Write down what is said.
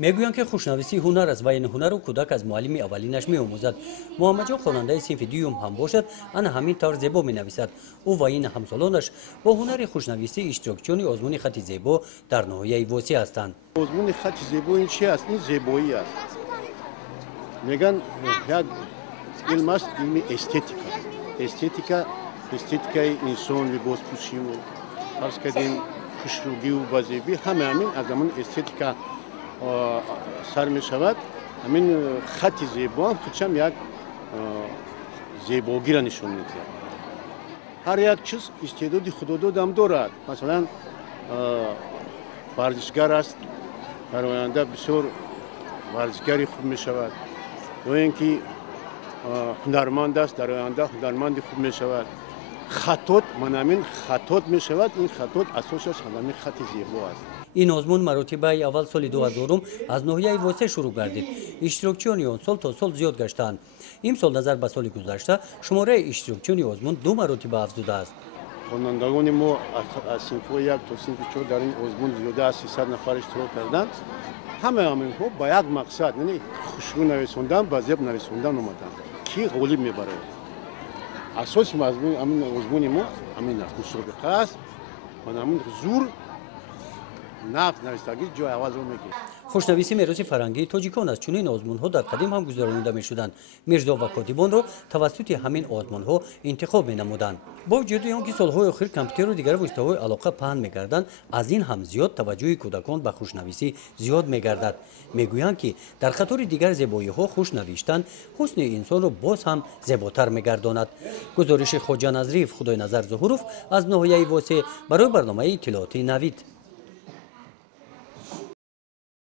میگویند که خوشنویسی هنر است و این هنر رو کودک از معلم اولینش می‌آموزد. محمد جان خواننده صنف دوم هم باشد، آن همین طور زیبا می‌نویسد. او و این همسالانش با هنر خوشنویسی اشتراکچیان آزمون خط زیبا در ناحیه واسه هستند. آزمون خط زیبا این چی است؟ این زیبایی است. میگن یک علم است، علم استتیکای انسان، لباس پوشی و فرض کردیم خوشرویی و بازیبی همه همین از همون استتیکا سر می شود. همین خط زیبا هم خودشم یک زیبایی را نشون میده. هر یک چیز استعداد خود هم دارد. مثلا ورزشگر است، در آینده بسیار ورزشگری خوب می شود. یا اینکه هنرمند است، در آینده هنرمند خوب می شود. خطوط منامین خطوط می شود. این خطوط اساسش همین خط زیبا است. این آزمون مراتب اول سال 2000 از ناحیه واسه شروع گردید. اشتراکچیان آن سال تا سال زیاد گشتند. این سال نظر به سال گذشته شماره اشتراکچیان آزمون 2 مراتب افزوده است. خوانندگان ما از صنف 1 تا صنف 4 در این آزمون زیاده از 300 نفر اشتراک کردند. همه ها با یک مقصد، یعنی خوشرو نویساندن و زیب نویساندن اومدند. کی غالب میبره؟ اساس مضمون همین آزمون ما همین است. مسابقه است. و همین زور نفت نویسندگی جای اول رو میگیره. خوشنویسی میراث فرهنگی تاجیکان است. چنین آزمون‌ها در قدیم هم گذرانیده می‌شدند. میرزا و کاتبان را توسط همین آزمون‌ها انتخاب می‌نمودند. با وجود آنکه سال‌های اخیر کامپیوتر و دیگر وسیله‌های علاقه پهن می‌گردند، از این هم زیاد توجه کودکان به خوشنویسی زیاد می‌گردد. می‌گویند که در خطر دیگر زیبایی‌ها خوش نوشتن حسن انسان را باز هم زیباتر می‌گرداند. گزارش خواجه نظریف خدای نظر ظهوروف از ناحیه واسه برای برنامه اطلاعاتی نوید.